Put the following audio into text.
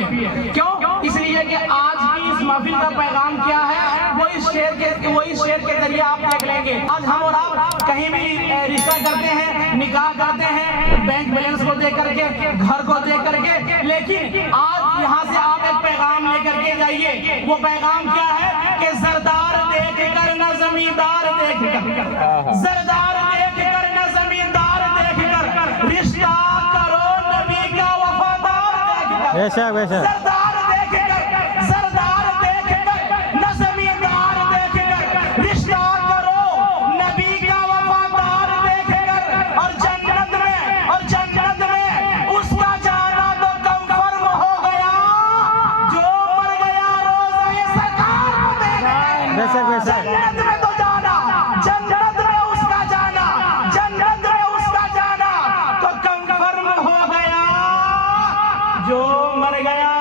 کافی ہے. کیوں؟ اس لیے کہ آج کی اس محفل کا پیغام کیا ہے وہ اس شعر کے ذریعے آپ دیکھ لیں گے. آج ہم اور آپ کہیں بھی رشتہ کرتے ہیں، نکاح کرتے ہیں، بینک بیلنس کو دیکھ کر کے، گھر کو دیکھ کر کے، لیکن آج یہاں سے آپ ایک پیغام لے کر کے جائیے. وہ پیغام کیا ہے کہ زردار دیکھ کر نہ زمیندار دیکھ کر، زردار دیکھ کر نہ زمیندار دیکھ کر، رشتہ کرو نبی کا وفادار دیکھ کر. بے شک بے شک. زردار دیکھ کر، زردار دیکھ کر نہ زمیندار دیکھ کر، رشتہ کرو نبی کا وفادار دیکھ کر. اور جنت میں اس کا جانا تو کنفرم ہو گیا جو مر گیا روزہ سرکار کو دیکھ بے شک بے کر. شک. جنت میں تو جانا، جنت میں اس کا جانا، جنت میں اس کا جانا تو کنفرم ہو گیا جو مر گیا